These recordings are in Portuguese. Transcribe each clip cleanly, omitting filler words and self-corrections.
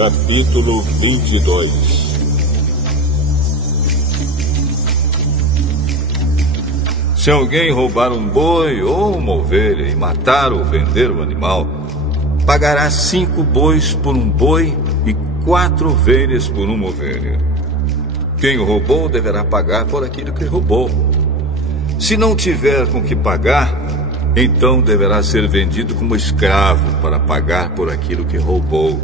Capítulo 22. Se alguém roubar um boi ou uma ovelha e matar ou vender o animal, pagará 5 bois por um boi e 4 ovelhas por uma ovelha. Quem o roubou deverá pagar por aquilo que roubou. Se não tiver com que pagar, então deverá ser vendido como escravo para pagar por aquilo que roubou.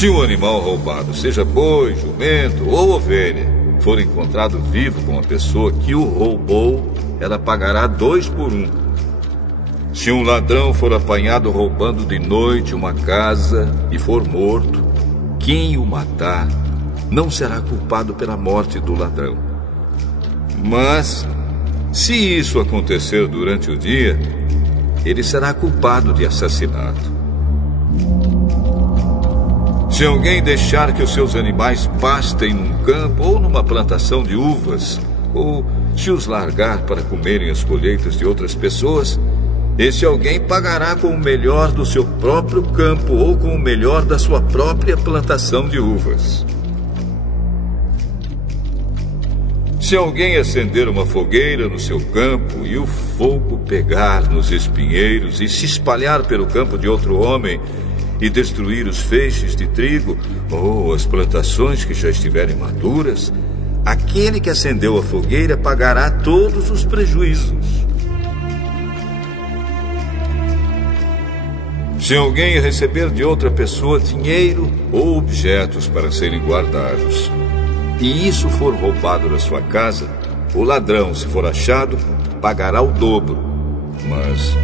Se um animal roubado, seja boi, jumento ou ovelha, for encontrado vivo com a pessoa que o roubou, ela pagará 2 por 1. Se um ladrão for apanhado roubando de noite uma casa e for morto, quem o matar não será culpado pela morte do ladrão. Mas, se isso acontecer durante o dia, ele será culpado de assassinato. Se alguém deixar que os seus animais pastem num campo ou numa plantação de uvas, ou se os largar para comerem as colheitas de outras pessoas, esse alguém pagará com o melhor do seu próprio campo ou com o melhor da sua própria plantação de uvas. Se alguém acender uma fogueira no seu campo e o fogo pegar nos espinheiros e se espalhar pelo campo de outro homem e destruir os feixes de trigo ou as plantações que já estiverem maduras, aquele que acendeu a fogueira pagará todos os prejuízos. Se alguém receber de outra pessoa dinheiro ou objetos para serem guardados, e isso for roubado da sua casa, o ladrão, se for achado, pagará o dobro. Mas,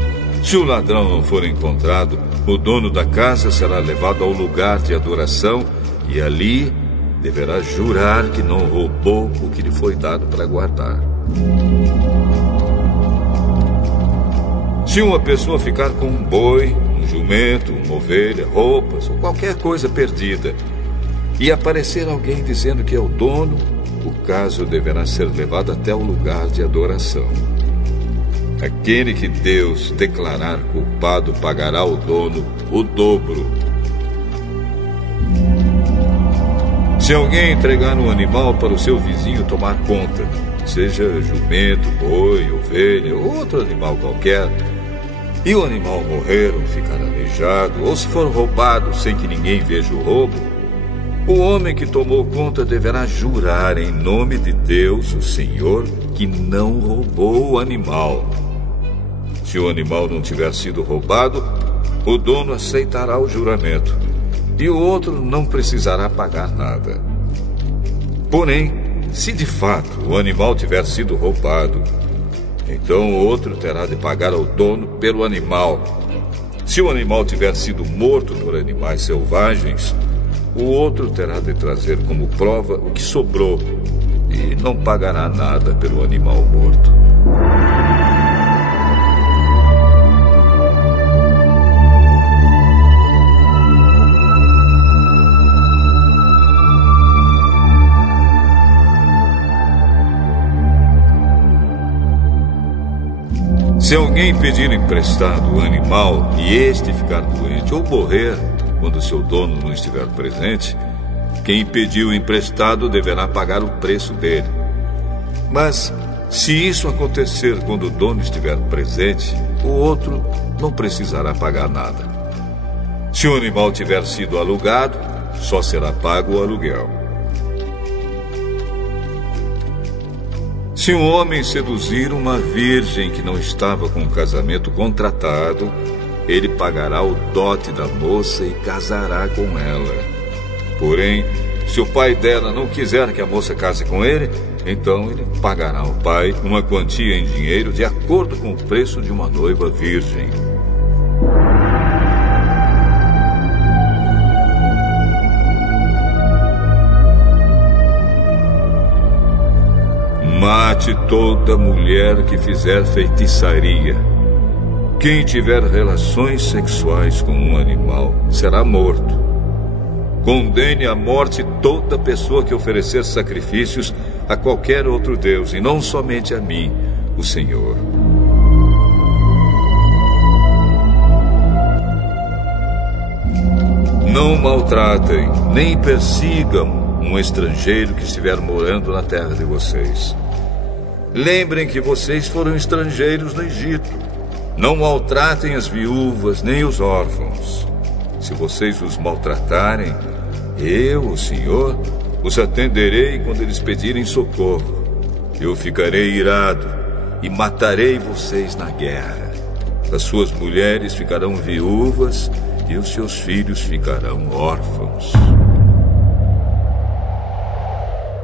se o ladrão não for encontrado, o dono da casa será levado ao lugar de adoração e ali deverá jurar que não roubou o que lhe foi dado para guardar. Se uma pessoa ficar com um boi, um jumento, uma ovelha, roupas ou qualquer coisa perdida, e aparecer alguém dizendo que é o dono, o caso deverá ser levado até o lugar de adoração. Aquele que Deus declarar culpado pagará ao dono o dobro. Se alguém entregar um animal para o seu vizinho tomar conta, seja jumento, boi, ovelha ou outro animal qualquer, e o animal morrer ou ficar aleijado, ou se for roubado sem que ninguém veja o roubo, o homem que tomou conta deverá jurar em nome de Deus, o Senhor, que não roubou o animal. Se o animal não tiver sido roubado, o dono aceitará o juramento e o outro não precisará pagar nada. Porém, se de fato o animal tiver sido roubado, então o outro terá de pagar ao dono pelo animal. Se o animal tiver sido morto por animais selvagens, o outro terá de trazer como prova o que sobrou e não pagará nada pelo animal morto. Se alguém pedir emprestado o animal e este ficar doente ou morrer quando seu dono não estiver presente, quem pediu emprestado deverá pagar o preço dele. Mas, se isso acontecer quando o dono estiver presente, o outro não precisará pagar nada. Se o animal tiver sido alugado, só será pago o aluguel. Se um homem seduzir uma virgem que não estava com o casamento contratado, ele pagará o dote da moça e casará com ela. Porém, se o pai dela não quiser que a moça case com ele, então ele pagará ao pai uma quantia em dinheiro de acordo com o preço de uma noiva virgem. Mate toda mulher que fizer feitiçaria. Quem tiver relações sexuais com um animal será morto. Condene à morte toda pessoa que oferecer sacrifícios a qualquer outro Deus, e não somente a mim, o Senhor. maltratem, nem persigam um estrangeiro que estiver morando na terra de vocês. Lembrem que vocês foram estrangeiros no Egito. Não maltratem as viúvas nem os órfãos. Se vocês os maltratarem, eu, o Senhor, os atenderei quando eles pedirem socorro. Eu ficarei irado e matarei vocês na guerra. As suas mulheres ficarão viúvas e os seus filhos ficarão órfãos.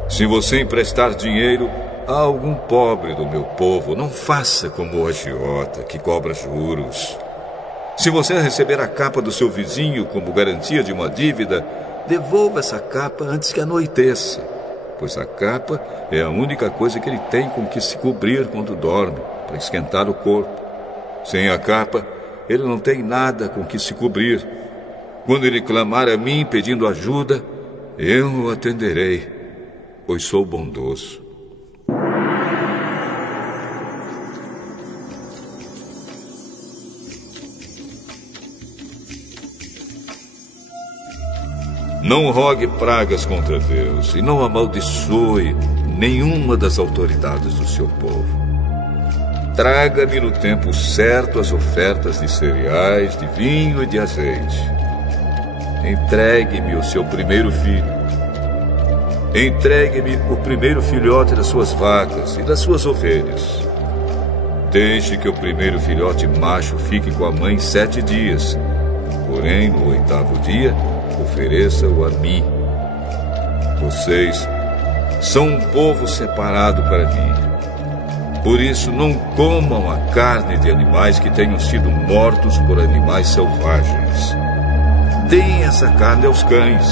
Se você emprestar dinheiro a algum pobre do meu povo, não faça como o agiota, que cobra juros. Se você receber a capa do seu vizinho como garantia de uma dívida, devolva essa capa antes que anoiteça, pois a capa é a única coisa que ele tem com que se cobrir quando dorme, para esquentar o corpo. Sem a capa, ele não tem nada com que se cobrir. Quando ele clamar a mim pedindo ajuda, eu o atenderei, pois sou bondoso. Não rogue pragas contra Deus e não amaldiçoe nenhuma das autoridades do seu povo. Traga-me no tempo certo as ofertas de cereais, de vinho e de azeite. Entregue-me o seu primeiro filho. Entregue-me o primeiro filhote das suas vacas e das suas ovelhas. Deixe que o primeiro filhote macho fique com a mãe 7 dias. Porém, no 8º dia, ofereça-o a mim. Vocês são um povo separado para mim. Por isso, não comam a carne de animais que tenham sido mortos por animais selvagens. Deem essa carne aos cães,